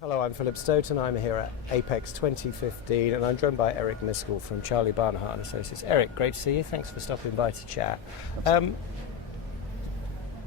Hello, I'm Philip Stoten. I'm here at APEX 2015 and I'm joined by Eric Miscoll from Charlie Barnhart and Associates. Eric, great to see you. Thanks for stopping by to chat.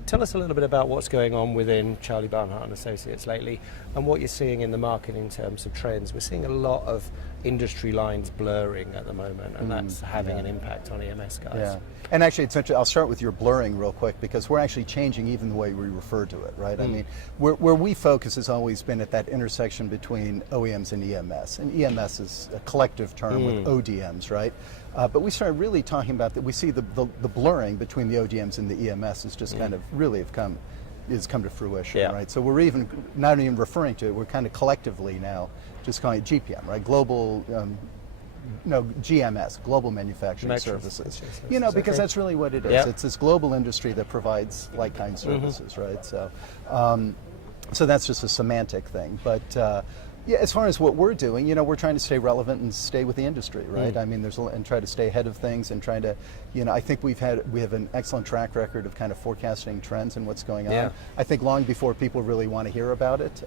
Tell us a little bit about what's going on within Charlie Barnhart and Associates lately and what you're seeing in the market in terms of trends. We're seeing a lot of industry lines blurring at the moment, and that's having an impact on EMS guys. Yeah, and actually it's interesting. I'll start with your blurring real quick because we're actually changing even the way we refer to it, right? I mean, where we focus has always been at that intersection between OEMs and EMS, and EMS is a collective term with ODMs, right? But we started really talking about that. We see the blurring between the ODMs and the EMS is just kind of really have come to fruition, right? So we're even not even referring to it. We're kind of collectively now just calling it GPM, right? Global, GMS, Global Manufacturing Services. You know, because that's really what it is. Yep. It's this global industry that provides like-kind services, right? So, so that's just a semantic thing, but. Yeah, as far as what we're doing, you know, we're trying to stay relevant and stay with the industry, right? I mean, and try to stay ahead of things and trying to, you know, I think we have an excellent track record of kind of forecasting trends and what's going on. Yeah. I think long before people really want to hear about it,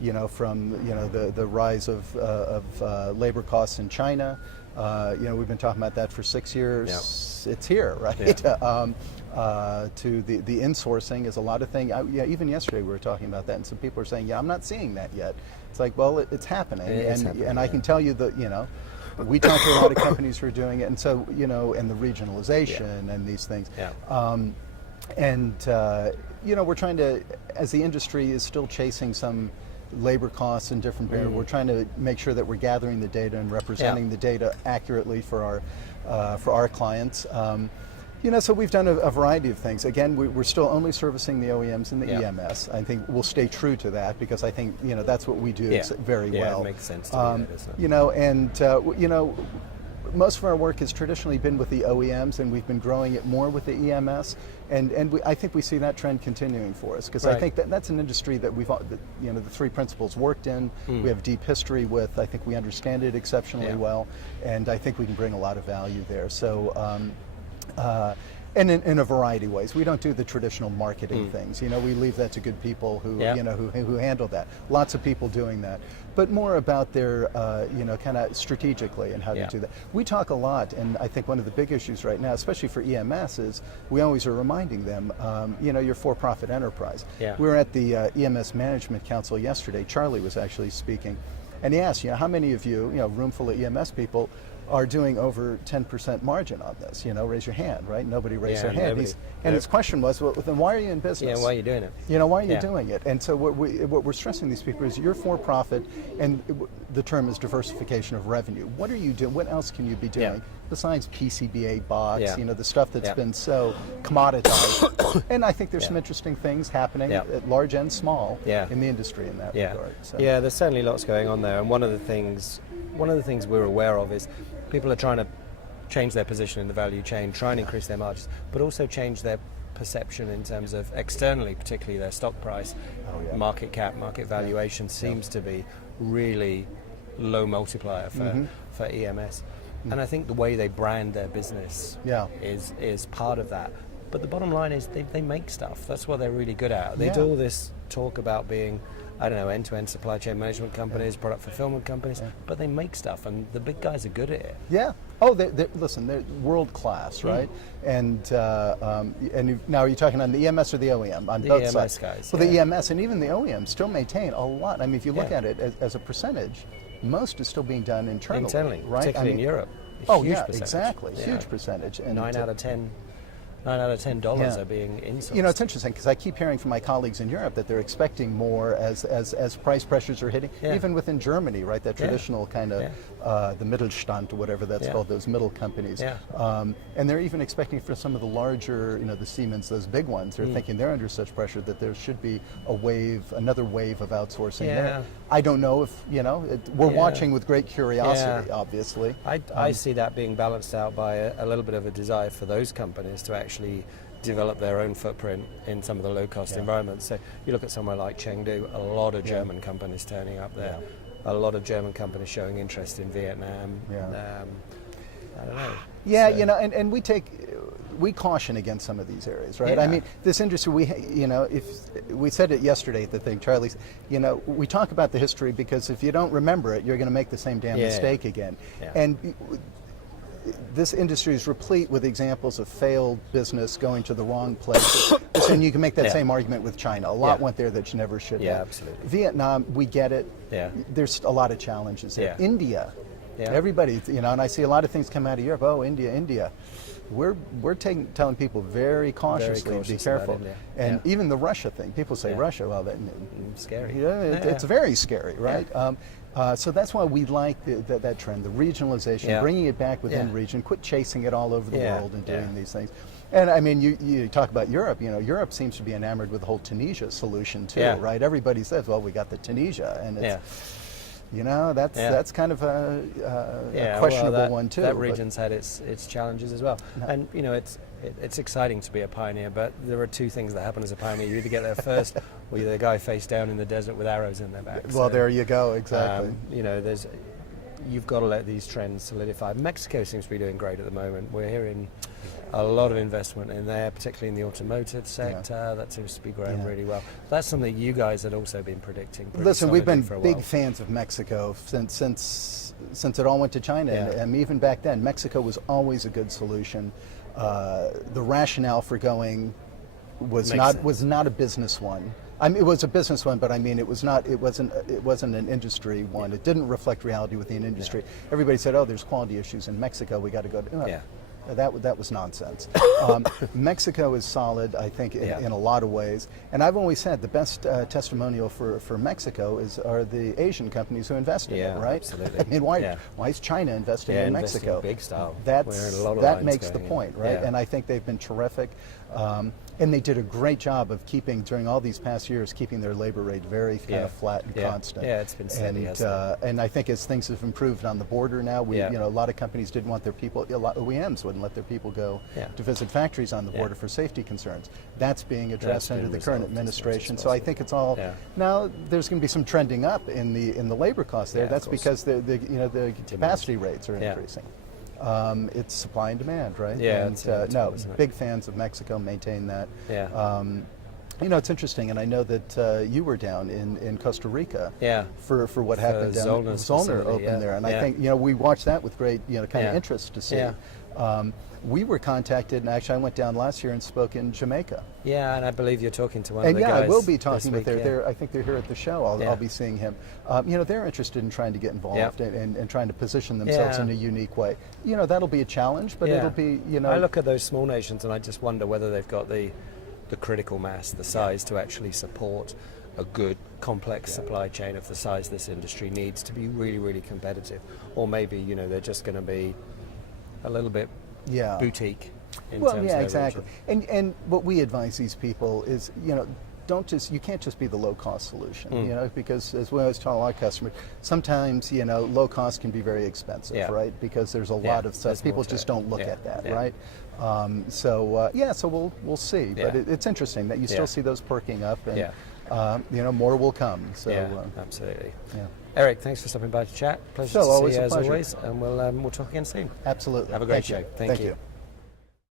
you know, from the rise of labor costs in China. You know, we've been talking about that for 6 years. It's here, right? To the insourcing is a lot of things. Even yesterday we were talking about that, and some people are saying, "Yeah, I'm not seeing that yet." It's like, well, it's happening, and I can tell you that, you know, we talk to a lot of companies who are doing it, and so, you know, and the regionalization and these things, you know, we're trying to, as the industry is still chasing some labor costs and different barriers, we're trying to make sure that we're gathering the data and representing the data accurately for our clients. You know, so we've done a variety of things. Again, we're still only servicing the OEMs and the EMS. I think we'll stay true to that because I think, you know, that's what we do very well. It makes sense to me, doesn't it? You know, and you know, most of our work has traditionally been with the OEMs, and we've been growing it more with the EMS, and I think we see that trend continuing for us because I think that's an industry that we've, you know, the three principals worked in. We have deep history with. I think we understand it exceptionally well, and I think we can bring a lot of value there. So. And in a variety of ways. We don't do the traditional marketing things. You know, we leave that to good people who you know who handle that. Lots of people doing that, but more about their you know, kind of strategically and how to do that. We talk a lot, and I think one of the big issues right now, especially for EMS, is we always are reminding them, you know, you're for-profit enterprise. We were at the EMS Management Council yesterday. Charlie was actually speaking, and he asked, you know, how many of you, you know, room full of EMS people, are doing over 10% margin on this? You know, raise your hand, right? Nobody raised their hand. And his question was, well, then why are you in business? Yeah, why are you doing it? You know, why are you doing it? And so what we're stressing these people is you're for profit, and the term is diversification of revenue. What are you doing? What else can you be doing besides PCBA box? You know, the stuff that's been so commoditized. And I think there's some interesting things happening at large and small in the industry in that regard. So. Yeah, there's certainly lots going on there, and one of the things we're aware of is people are trying to change their position in the value chain, try and increase their margins, but also change their perception in terms of externally, particularly their stock price, market cap, market valuation seems to be really low multiplier for EMS. And I think the way they brand their business is part of that. But the bottom line is they make stuff. That's what they're really good at. They do all this talk about being, I don't know, end-to-end supply chain management companies, product fulfillment companies, but they make stuff, and the big guys are good at it. Yeah. Oh, listen, they're world class, right? And now are you talking on the EMS or the OEM? On the both EMS sides. Guys. Well, the EMS and even the OEM still maintain a lot. I mean, if you look at it as a percentage, most is still being done internally, right? Particularly in Europe. Huge percentage. Exactly, huge percentage. And 9 out of 10 dollars are being insourced. You know, it's interesting because I keep hearing from my colleagues in Europe that they're expecting more as price pressures are hitting, even within Germany, right? That traditional kind of the Mittelstand or whatever that's called, those middle companies. And they're even expecting for some of the larger, you know, the Siemens, those big ones, they're thinking they're under such pressure that there should be another wave of outsourcing there. I don't know if, you know, we're watching with great curiosity, obviously. I see that being balanced out by a little bit of a desire for those companies to actually develop their own footprint in some of the low-cost environments. So you look at somewhere like Chengdu, a lot of German companies turning up there, a lot of German companies showing interest in Vietnam. I don't know. Yeah, so. You know, and we take, we caution against some of these areas, right? Yeah. I mean, this industry, if we said it yesterday at the thing, Charlie, we talk about the history because if you don't remember it, you're going to make the same damn mistake again. Yeah. And this industry is replete with examples of failed business going to the wrong place. And you can make that same argument with China. A lot went there that you never should have. Yeah, absolutely. Vietnam, we get it. Yeah. There's a lot of challenges there. Yeah. India, Yeah. everybody, and I see a lot of things come out of Europe. Oh, India. We're telling people very cautiously, be careful. And even the Russia thing, people say Russia, well, that scary. It's very scary, right? So that's why we like that trend, the regionalization, bringing it back within region, quit chasing it all over the world and doing these things. And I mean, you talk about Europe. Europe seems to be enamored with the whole Tunisia solution too, right? Everybody says, well, we got the Tunisia, and it's. That's kind of a questionable one too. That region's had its challenges as well, and it's exciting to be a pioneer. But there are two things that happen as a pioneer: you either get there first, or you're the guy face down in the desert with arrows in their back. Well, there you go. Exactly. You've got to let these trends solidify. Mexico seems to be doing great at the moment. We're hearing a lot of investment in there, particularly in the automotive sector. That seems to be growing really well. That's something you guys had also been predicting. Listen, we've been big fans of Mexico since it all went to China, and even back then, Mexico was always a good solution. The rationale for going was not a business one. I mean, it was a business one, but I mean, it wasn't an industry one. It didn't reflect reality within industry. Everybody said, "Oh, there's quality issues in Mexico. We got to go." That was nonsense. Mexico is solid, I think, in a lot of ways. And I've always said the best testimonial for Mexico are the Asian companies who invest in it, right? Absolutely. I mean, why is China investing in Mexico? Big style. That makes the point, right? And I think they've been terrific. And they did a great job of during all these past years, keeping their labor rate very kind of flat and constant. Yeah, it's been steady. And I think as things have improved on the border now, a lot of companies didn't want their people, a lot of OEMs wouldn't let their people go to visit factories on the border for safety concerns. That's being addressed under the current administration. So I think it's all, now there's going to be some trending up in the labor costs there. That's because the capacity rates are increasing. It's supply and demand, right? Yeah. Big fans of Mexico, maintain that. Yeah. It's interesting, and I know that you were down in Costa Rica for what happened down when Zollner opened there, and I think we watched that with great kind of interest to see. We were contacted, and actually I went down last year and spoke in Jamaica. Yeah, and I believe you're talking to one of the guys. And I will be talking with I think they're here at the show. I'll be seeing him. They're interested in trying to get involved and trying to position themselves in a unique way. That'll be a challenge, but it'll be, I look at those small nations and I just wonder whether they've got the critical mass, the size to actually support a good, complex supply chain of the size this industry needs to be really, really competitive. Or maybe, they're just going to be a little bit boutique in terms of exactly. And what we advise these people is, you can't just be the low cost solution, because as we always tell our customers, sometimes, low cost can be very expensive, right? Because there's a lot of stuff. People just don't look at that, right? So we'll see. But it's interesting that you still see those perking up, and more will come. So absolutely. Yeah. Eric, thanks for stopping by to chat. Pleasure to see you as always, and we'll talk again soon. Absolutely. Have a great show. Thank you.